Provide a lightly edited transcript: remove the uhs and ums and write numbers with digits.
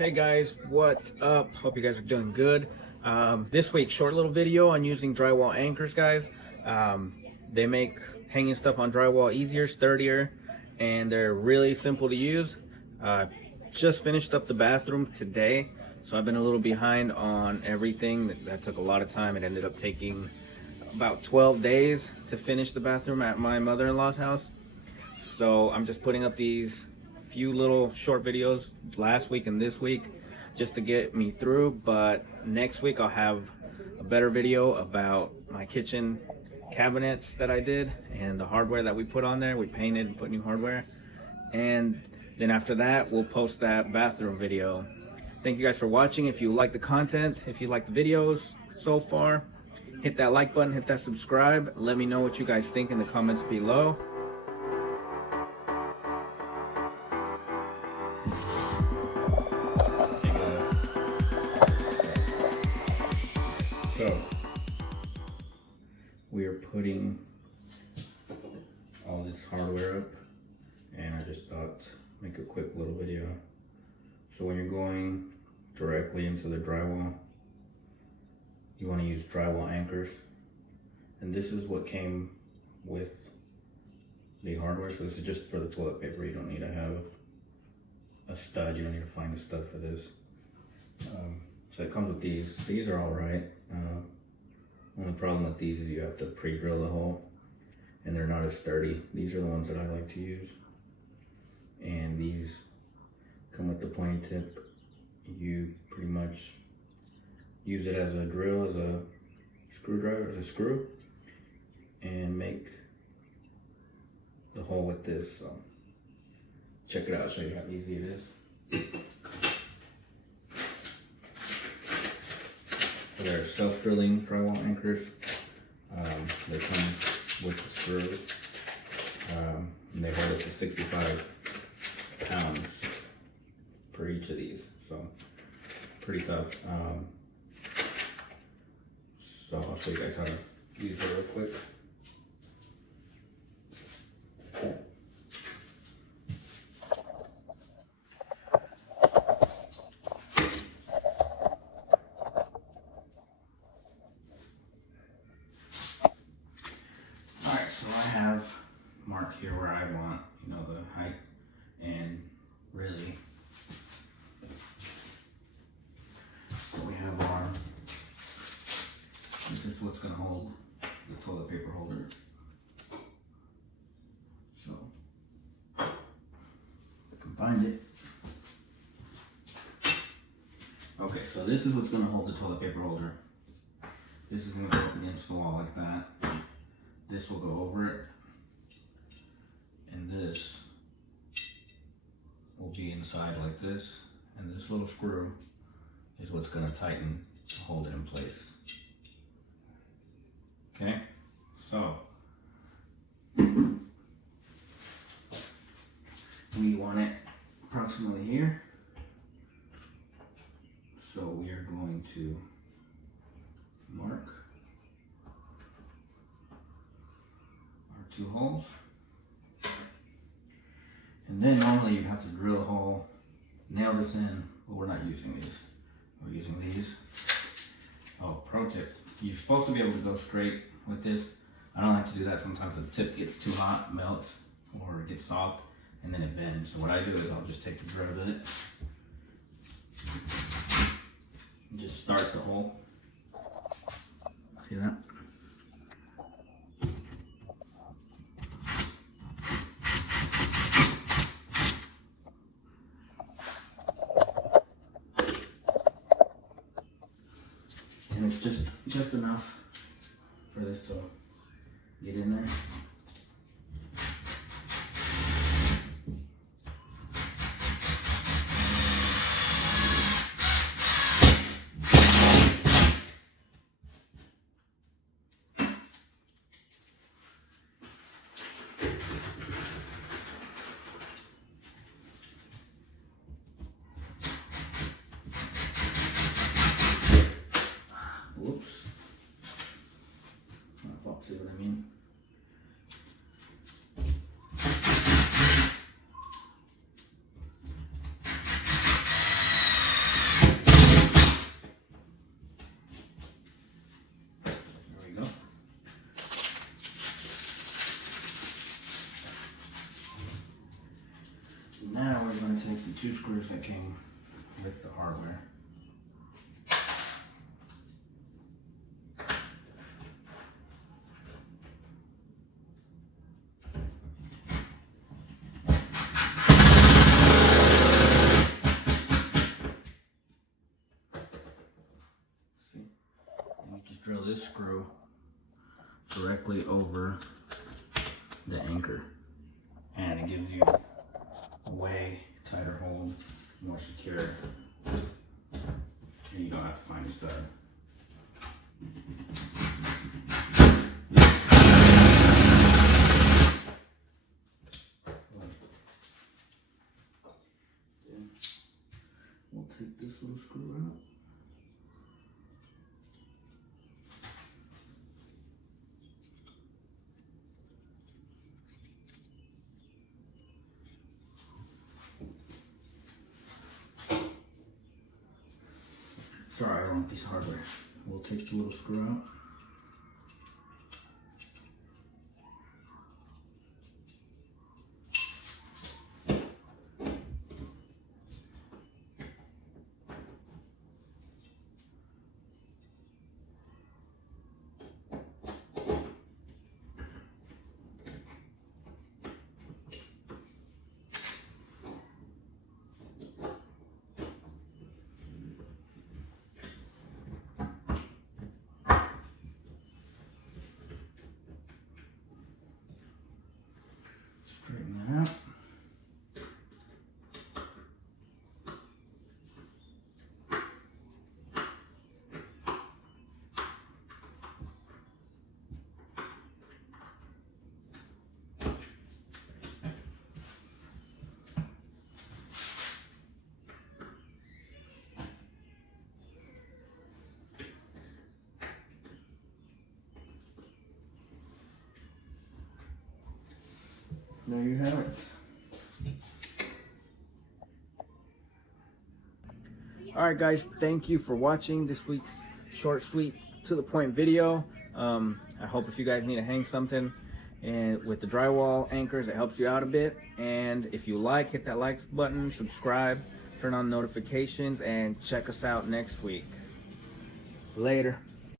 Hey guys, what's up? Hope you guys are doing good. This week, short little video on using drywall anchors, guys. They make hanging stuff on drywall easier, sturdier, and they're really simple to use. Just finished up the bathroom today, so I've been a little behind on everything. That took a lot of time. It ended up taking about 12 days to finish the bathroom at my mother-in-law's house. So I'm just putting up these few little short videos last week and this week just to get me through, but next week I'll have a better video about my kitchen cabinets that I did and the hardware that we put on there. We painted and put new hardware, and then after that we'll post that bathroom video. Thank you guys for watching. If you like the content, if you like the videos so far, hit that like button, hit that subscribe. Let me know what you guys think in the comments below. So, we are putting all this hardware up, and I just thought make a quick little video. So when you're going directly into the drywall, you want to use drywall anchors, and this is what came with the hardware. So this is just for the toilet paper. You don't need to have a stud. You don't need to find a stud for this. So it comes with these. These are all right. Only problem with these is you have to pre-drill the hole, and they're not as sturdy. These are the ones that I like to use, and these come with the pointy tip. You pretty much use it as a drill, as a screwdriver, as a screw, and make the hole with this. So check it out. I'll show you how easy it is. They're self-drilling drywall anchors. They come with the screw, and they hold up to 65 pounds per each of these, so pretty tough. So I'll show you guys how to use it real quick. Mark here where I want, the height, and really, so we have this is what's going to hold the toilet paper holder. So I can find it. Okay, so this is what's going to hold the toilet paper holder. This is going to go up against the wall like that. This will go over it. And this will be inside like this, and this little screw is what's going to tighten to hold it in place. Okay, so we want it approximately here. So we are going to mark our two holes. And then normally you have to drill a hole, nail this in, but we're not using these. We're using these. Oh, pro tip. You're supposed to be able to go straight with this. I don't like to do that. Sometimes the tip gets too hot, melts, or gets soft, and then it bends. So what I do is I'll just take the drill bit and just start the hole. See that? And it's just enough for this to get in there. Whoops. See what I mean? screws that came with the hardware. See, you just drill this screw directly over the anchor, and it gives you a way tighter hold, more secure, and you don't have to find a stud. Then we'll take this little screw out. Sorry, wrong piece of hardware. We'll take the little screw out. Straighten that out. There you have it. Alright guys, thank you for watching this week's short, sweet, to the point video. I hope if you guys need to hang something and with the drywall anchors, it helps you out a bit. And if you like, hit that like button, subscribe, turn on notifications, and check us out next week. Later.